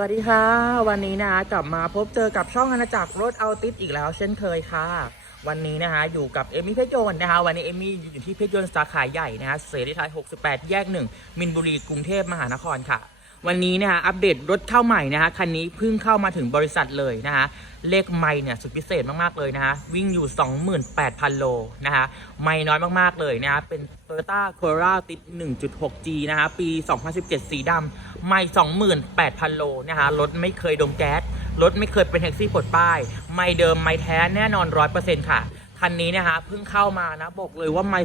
สวัสดีค่ะ วันนี้นะคะกลับมาพบเจอกับช่องอาณาจักรรถเอาติสอีกแล้วเช่นเคยค่ะ วันนี้นะคะอยู่กับเอมี่เพชรยนต์นะคะ วันนี้เอมี่อยู่ที่เพชรยนต์สาขาใหญ่นะคะเสรีไทย 68 แยก1มินบุรีกรุงเทพมหานครค่ะ วันนี้นะคะอัปเดตรถเข้าใหม่นะคะคันนี้เพิ่งเข้ามาถึงบริษัทเลยนะคะเลขไม่เนี่ยสุดพิเศษมากๆเลยนะคะวิ่งอยู่ 28,000 โลนะคะไม่น้อยมากๆเลยนะคะเป็น Toyota Corolla ติด 1.6G นะคะปี 2017 สีดำไม่ 28,000 โลนะคะรถไม่เคยดมแก๊สรถไม่เคยเป็นแท็กซี่ปลดป้าย ไม่เดิมไม่แท้แน่นอน 100%ค่ะคันนี้นะคะเพิ่งเข้ามานะบอกเลยว่าไม่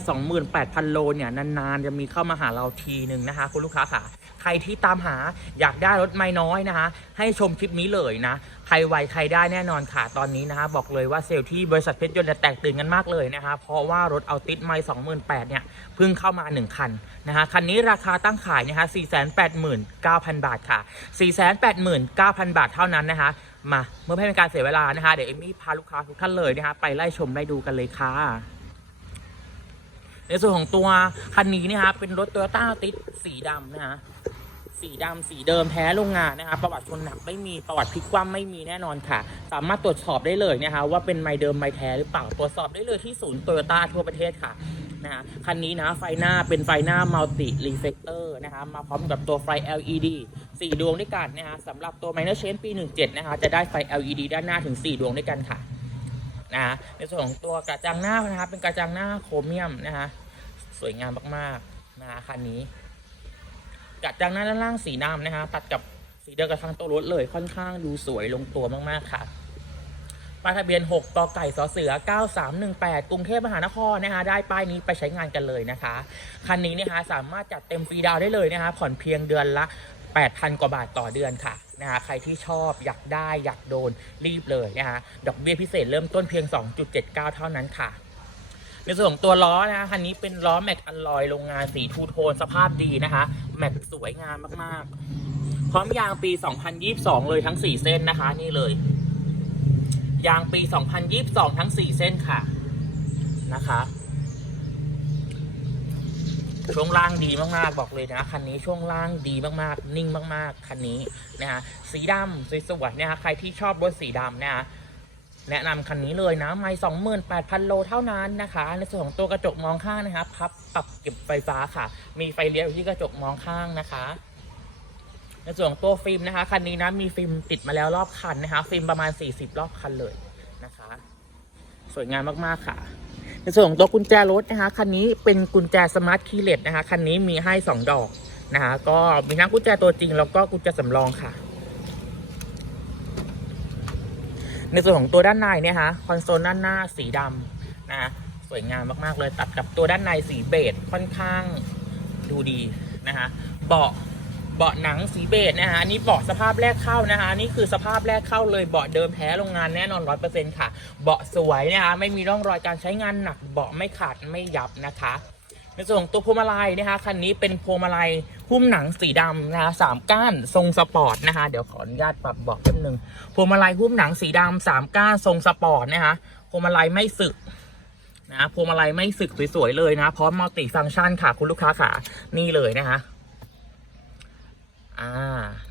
28,000 โลเนี่ยนานๆ จะมีเข้ามาหาเราทีหนึ่งนะคะคุณลูกค้าค่ะ ใครที่ตามหาอยากได้รถไม่น้อยนะคะ ให้ชมคลิปนี้เลยนะ ใครไวใครได้แน่นอนค่ะตอนนี้นะคะ บอกเลยว่าเซลล์ที่บริษัทเพชรยนต์แตกตื่นกันมากเลยนะคะ เพราะว่ารถเอาติดไม่28,000เนี่ยเพิ่งเข้ามา 1 คันนะคะคันนี้ราคาตั้งขายนะคะ489,000บาทค่ะ489,000บาทเท่านั้นนะคะมาเมื่อไม่เป็นการเสียเวลานะคะ เดี๋ยวเอมมี่พาลูกค้าทุกท่านเลยนะคะไปไล่ชมไล่ดูกันเลยค่ะ ในส่วนของตัวคันนี้นะคะเป็นรถโตโยต้าติดสีดำนะคะ สีดำสีเดิมแท้โรงงานนะคะประวัติชนหนักไม่มีประวัติพลิกคว่ำไม่มีแน่นอนค่ะ สามารถตรวจสอบได้เลยนะคะว่าเป็นไมเดิมไมแท้หรือเปล่าตรวจสอบได้เลยที่ศูนย์โตโยต้าทั่วประเทศค่ะนะคะคันนี้นะไฟหน้าเป็นไฟหน้ามัลติรีเฟกเตอร์นะคะมาพร้อมกับตัวไฟ LED 4 ดวงด้วยกันนะคะสำหรับตัว Minor Change ปี 17 นะคะจะได้ไฟ LED ด้านหน้าถึง 4 ดวงด้วยกันค่ะนะะในส่วนของตัวกระจังหน้านะคะเป็นกระจังหน้าโครเมียมนะคะสวยงามมากๆนะคะคันนี้ กระจังหน้าด้านล่างสีดำนะคะ ตัดกับสีเดียวกับทางตัวรถเลยค่อนข้างดูสวยลงตัวมากๆค่ะป้ายทะเบียน 6กกไก่สเสือ 9318 กรุงเทพมหานครนะคะ ได้ป้ายนี้ไปใช้งานกันเลยนะคะ คันนี้นะคะสามารถจัดเต็มฟรีดาวได้เลยนะคะ ผ่อนเพียงเดือนละ 8,000 กว่าบาทต่อเดือนค่ะนะคะใครที่ชอบอยากได้อยากโดนรีบเลยนะคะ ดอกเบี้ยพิเศษเริ่มต้นเพียง 2.79 เท่านั้นค่ะ ในส่วนของตัวล้อนะคะคันนี้เป็นล้อแม็กอัลลอยโรงงานสีทูโทนสภาพดีนะคะ แม็กสวยงามมากๆ พร้อมยางปี 2022 เลยทั้ง 4 เส้นนะคะ นี่เลย ยางปี 2022 ทั้ง 4 เส้นค่ะนะคะช่วงล่างดีมากๆบอกเลยนะคันนี้ช่วงล่างดีมากๆ นิ่งมากๆคันนี้นะคะสีดำสวยๆนะคะใครที่ชอบรถสีดำเนะคะ แนะนำคันนี้เลยนะ ไม่สองหมื่นแปดพันโลเท่านั้นนะคะ ในส่วนของตัวกระจกมองข้างนะคะพับปรับเก็บไฟฟ้าค่ะ มีไฟเลี้ยวอยู่ที่กระจกมองข้างนะคะในส่วนของตัวฟิล์มนะคะคันนี้นะมีฟิล์มติดมาแล้วรอบคันนะคะ ฟิล์มประมาณ 40 รอบคันเลยนะคะ สวยงามมากๆค่ะ ในส่วนของตัวกุญแจรถนะคะคันนี้เป็นกุญแจสมาร์ทคีย์เลสนะคะคันนี้มีให้ 2 ดอกนะคะ ก็มีทั้งกุญแจตัวจริงแล้วก็กุญแจสำรองค่ะ ในส่วนของตัวด้านในเนี่ยฮะคอนโซลด้านหน้าสีดำนะฮะสวยงามมากๆเลยตัดกับตัวด้านในสีเบจค่อนข้างดูดีนะฮะเบาะเบาะหนังสีเบจนะฮะอันนี้เบาะสภาพแรกเข้านะฮะนนี่คือสภาพแรกเข้าเลยเบาะเดิมแท้โรงงานแน่นอนร้อยเปอร์เซ็นต์ค่ะ เบาะสวยนะคะไม่มีร่องรอยการใช้งานหนักเบาะไม่ขาดไม่ยับนะคะ ในส่วนของตัวพวงมาลัยนะคะคันนี้เป็นพวงมาลัยหุ้มหนังสีดำนะคะสามก้านทรงสปอร์ตนะคะเดี๋ยวขออนุญาตปรับบอกแป๊บนึงพวงมาลัยหุ้มหนังสีดำสามก้านทรงสปอร์ตนะคะพวงมาลัยไม่สึกนะพวงมาลัยไม่สึกสวยๆเลยนะพร้อมมัลติฟังก์ชันค่ะคุณลูกค้าค่ะนี่เลยนะคะอ่า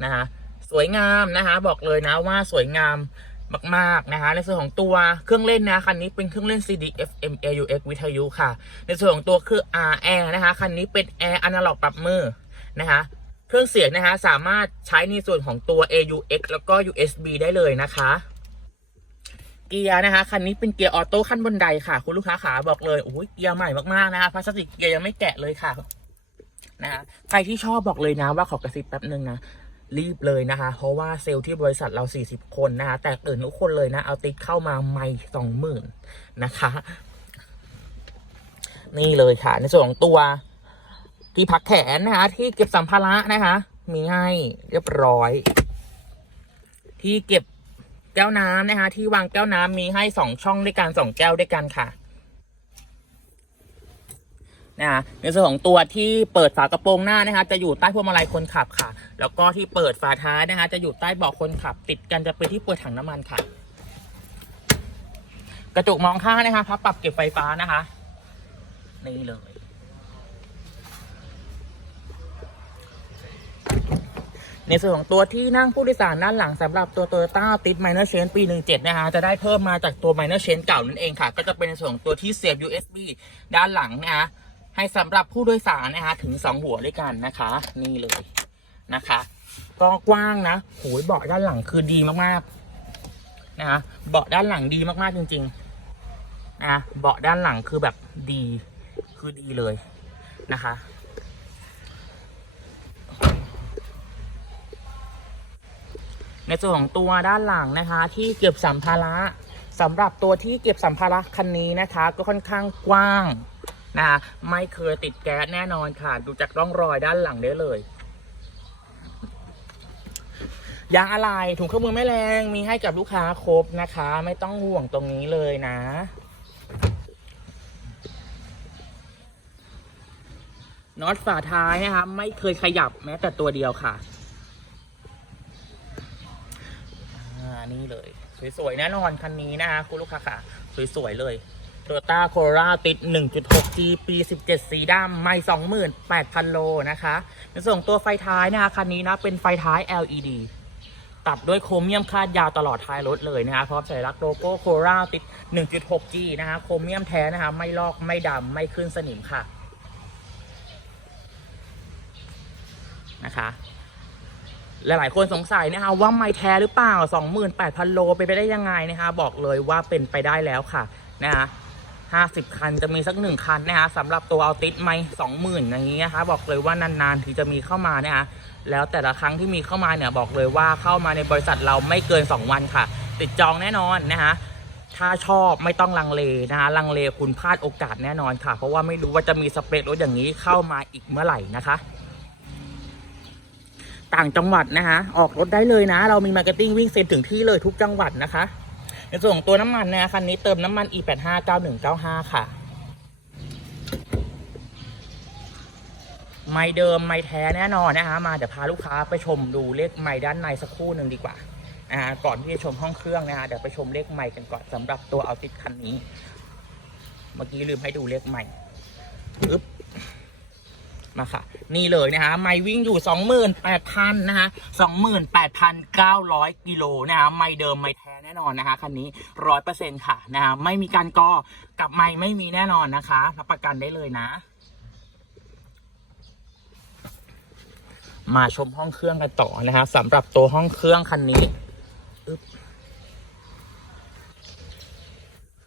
นะคะสวยงามนะคะบอกเลยนะว่าสวยงาม มากๆนะคะ ในส่วนของตัวเครื่องเล่นนะคันนี้เป็นเครื่องเล่น CD FM AUX วิทยุค่ะ ในส่วนของตัวคือ R Air นะคะคันนี้เป็น Air Analog ปรับมือนะคะเครื่องเสียงนะคะสามารถใช้ในส่วนของตัว AUX แล้วก็ USB ได้เลยนะคะเกียร์นะคะคันนี้เป็นเกียร์ออโต้ขั้นบนไดค่ะ คุณลูกค้าขาบอกเลยโอ้ยเกียร์ใหม่มากๆนะคะพลาสติกเกียร์ยังไม่แกะเลยค่ะนะคะใครที่ชอบบอกเลยนะว่าขอกระซิบแป๊บนึงนะ รีบเลยนะคะ เพราะว่าเซลล์ที่บริษัทเรา 40 คนนะคะ แต่ตื่นทุกคนเลยนะ เอาติ๊กเข้ามาไม่สองหมื่นนะคะ นี่เลยค่ะ ในส่วนของตัวที่พักแขนนะคะ ที่เก็บสัมภาระนะคะ มีให้เรียบร้อย ที่เก็บแก้วน้ำนะคะ ที่วางแก้วน้ำมีให้สองช่องด้วยกันสองแก้วด้วยกันค่ะ นะคะในส่วนของตัวที่เปิดฝากระโปรงหน้านะคะจะอยู่ใต้พวงมาลัยคนขับค่ะ แล้วก็ที่เปิดฝาท้ายนะคะจะอยู่ใต้เบาะคนขับ ติดกันจะเป็นที่เปิดถังน้ำมันค่ะ กระจกมองข้างนะคะพับปรับเก็บไฟฟ้านะคะนี่เลยในส่วนของตัวที่นั่งผู้โดยสารด้านหลังสำหรับตัว Toyota ติด Minor Change ปี 17 นะฮะจะได้เพิ่มมาจากตัว Minor Change เก่านั่นเองค่ะ ก็จะเป็นในส่วนของตัวที่เสียบ USB ด้านหลังนะฮะ ให้สำหรับผู้โดยสารนะฮะถึง 2 หัวด้วยกันนะคะ นี่เลยนะคะ ก็กว้างนะโหยเบาะด้านหลังคือดีมากๆนะฮะเบาะด้านหลังดีมากๆจริงๆนะเบาะด้านหลังคือแบบดีคือดีเลยนะคะในส่วนของตัวด้านหลังนะคะ ที่เก็บสัมภาระสำหรับตัวที่เก็บสัมภาระคันนี้นะคะ ก็ค่อนข้างกว้าง นะคะไม่เคยติดแก๊สแน่นอนค่ะ ดูจากร่องรอยด้านหลังได้เลยยางอะไรถุงเครื่องมือไม่แรงมีให้กับลูกค้าครบนะคะ ไม่ต้องห่วงตรงนี้เลยนะ น็อตฝาท้ายนะคะไม่เคยขยับแม้แต่ตัวเดียวค่ะอ่านี่เลย สวยๆแน่นอนคันนี้นะคะคุณลูกค้าค่ะ สวยๆเลย Toyota Corolla ติด 1.6G ปี 17 สีดำไม่28,000 โลนะคะในส่วนของตัวไฟท้ายนะคะคันนี้นะ เป็นไฟท้าย LED ตัดด้วยโครเมียมคาดยาวตลอดท้ายรถเลยนะคะพร้อมสัญลักษณ์โลโก้ Corolla ติด 1.6G นะคะโครเมียมแท้นะคะไม่ลอกไม่ดำไม่ขึ้นสนิมค่ะนะคะหลายๆคนสงสัยนะคะว่าไม่แท้หรือเปล่า 28,000 โลเป็นไปได้ยังไงนะคะ บอกเลยว่าเป็นไปได้แล้วค่ะนะคะ 50 คันจะมีสักหนึ่งคันนะคะสำหรับตัวเอาติดไม่20,000อย่างนี้นะคะบอกเลยว่านานๆที่จะมีเข้ามานะคะแล้วแต่ละครั้งที่มีเข้ามาเนี่ยบอกเลยว่าเข้ามาในบริษัทเราไม่เกิน 2 วันค่ะ ติดจองแน่นอนนะคะถ้าชอบไม่ต้องลังเลนะคะลังเลคุณพลาดโอกาสแน่นอนค่ะ เพราะว่าไม่รู้ว่าจะมีสเปรดรถอย่างนี้เข้ามาอีกเมื่อไหร่นะคะต่างจังหวัดนะคะออกรถได้เลยนะ เรามีมาร์เก็ตติ้งวิ่งเซ็นถึงที่เลยทุกจังหวัดนะคะ ในส่วนของตัวน้ำมันนะคะคันนี้เติมน้ำมัน e85 9195 ค่ะ ไม่เดิมไม่แท้แน่นอนนะคะมาเดี๋ยวพาลูกค้าไปชมดูเลขไม่ด้านในสักครู่หนึ่งดีกว่าอ่าก่อนที่จะชมห้องเครื่องนะคะเดี๋ยวไปชมเลขไม่กันก่อนสำหรับตัวเอาติดคันนี้ เมื่อกี้ลืมให้ดูเลขไม่อึ๊บ มาค่ะนี่เลยนะคะไม่วิ่งอยู่ 28,000นะคะ28,900 กิโลนะคะไม่เดิมไม่แท้แน่นอนนะคะคันนี้ 100%ค่ะนะคะไม่มีการกอกับไม่ไม่มีแน่นอนนะคะรับประกันได้เลยนะ มาชมห้องเครื่องกันต่อนะคะสำหรับตัวห้องเครื่องคันนี้อึ๊บ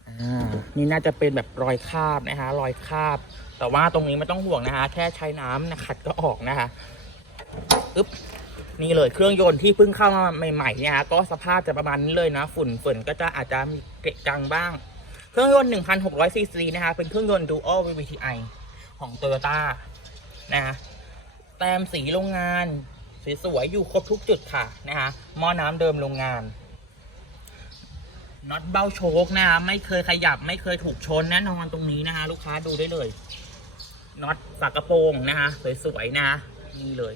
อ่า นี่น่าจะเป็นแบบรอยคาบนะคะรอยคาบ แต่ว่าตรงนี้ไม่ต้องห่วงนะคะ แค่ใช้น้ำนะขัดก็ออกนะคะอึ๊บนี่เลยเครื่องยนต์ที่เพิ่งเข้ามาใหม่ๆเนี่ยฮะก็สภาพจะประมาณนี้เลยนะ ฝุ่นฝุ่นก็จะอาจจะมีเกะกังบ้าง เครื่องยนต์ 1,600 ซีซีนะคะเป็นเครื่องยนต์ Dual VVTi ของ Toyota นะฮะแต้มสีโรงงานสวยๆอยู่ครบทุกจุดค่ะนะคะหม้อน้ำเดิมโรงงาน น็อตเบ้าโชคนะคะไม่เคยขยับไม่เคยถูกชนแน่นอนตรงนี้นะคะลูกค้าดูได้เลยน็อตฝากระโปรงนะคะสวยๆนะคะนี่เลย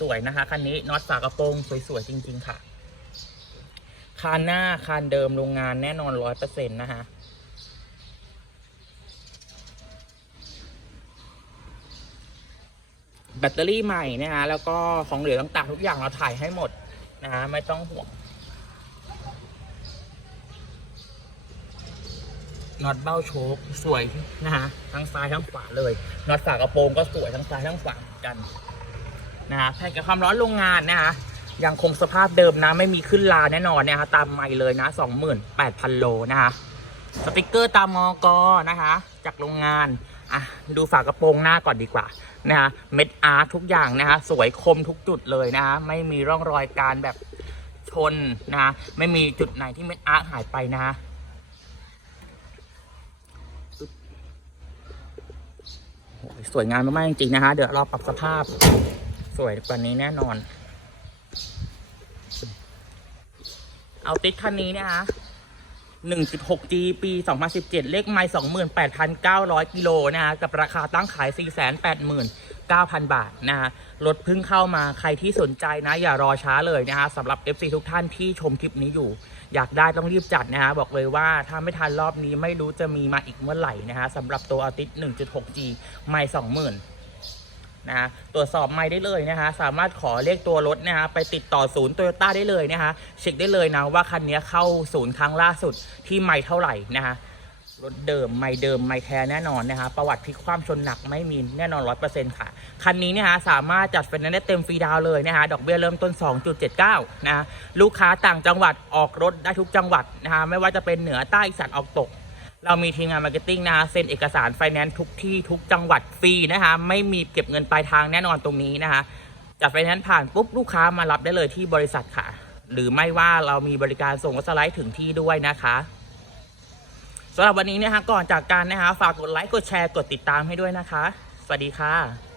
สวยๆนะคะคันนี้น็อตฝากระโปรงสวยๆจริง ๆ ค่ะ คานหน้าคานเดิมโรงงานแน่นอนร้อยเปอร์เซ็นต์นะคะแบตเตอรี่ใหม่นะคะแล้วก็ของเหลือต่างๆทุกอย่างเราถ่ายให้หมดนะคะไม่ต้องห่วง น็อตเบ้าโชคสวยนะคะทั้งซ้ายทั้งขวาเลยน็อตฝากระโปรงก็สวยทั้งซ้ายทั้งขวาเหมือนกันนะคะแผ่นกับความร้อนโรงงานนะคะยังคงสภาพเดิมนะไม่มีขึ้นลาแน่นอนนะคะตามไม่เลยนะ28,000 โลนะคะสติกเกอร์ตามมอกอนะคะ จากโรงงานอะดูฝากระโปรงหน้าก่อนดีกว่านะคะเม็ดอาร์ทุกอย่างนะคะสวยคมทุกจุดเลยนะคะไม่มีร่องรอยการแบบชนนะคะไม่มีจุดไหนที่เม็ดอาร์หายไปนะคะ โอ้ย สวยงามมากๆจริงๆนะคะ เดี๋ยวเราปรับสภาพ สวยกว่านี้แน่นอน เอาติดคันนี้นะคะ 1.6G ปี 2017 เลขไมล์28,900 กิโลนะคะกับราคาตั้งขาย 9,000 บาทนะคะรถเพิ่งเข้ามาใครที่สนใจนะอย่ารอช้าเลยนะคะสำหรับ FC ทุกท่านที่ชมคลิปนี้อยู่ อยากได้ต้องรีบจัดนะคะบอกเลยว่าถ้าไม่ทันรอบนี้ไม่รู้จะมีมาอีกเมื่อไหร่นะคะสำหรับตัวอาติส 1.6G ไม่20,000นะฮะตรวจสอบไม่ได้เลยนะฮะสามารถขอเลขตัวรถนะฮะไปติดต่อศูนย์โตโยต้าได้เลยนะฮะเช็คได้เลยนะว่าคันนี้เข้าศูนย์ครั้งล่าสุดที่ไม่เท่าไหร่นะฮะ รถเดิมไม่เดิมไม่แท้แน่นอนนะฮะประวัติพลิกคว่ำชนหนักไม่มีแน่นอนร้อยเปอร์เซ็นต์ค่ะ คันนี้เนี่ยฮะสามารถจัดไฟแนนซ์ได้เต็มฟรีดาวเลยนะฮะดอกเบี้ยเริ่มต้น 2.79 นะฮะลูกค้าต่างจังหวัดออกรถได้ทุกจังหวัดนะฮะไม่ว่าจะเป็นเหนือใต้อีสานออกตก เรามีทีมงานมาร์เก็ตติ้งนะฮะเซ็นเอกสารไฟแนนซ์ทุกที่ทุกจังหวัดฟรีนะคะไม่มีเก็บเงินปลายทางแน่นอนตรงนี้นะคะจัดไฟแนนซ์ผ่านปุ๊บลูกค้ามารับได้เลยที่บริษัทค่ะ หรือไม่ว่าเรามีบริการส่งรถสไลด์ถึงที่ด้วยนะคะ สำหรับวันนี้นะฮะก่อนจากการนะฮะฝากกดไลค์กดแชร์กดติดตามให้ด้วยนะคะ สวัสดีค่ะ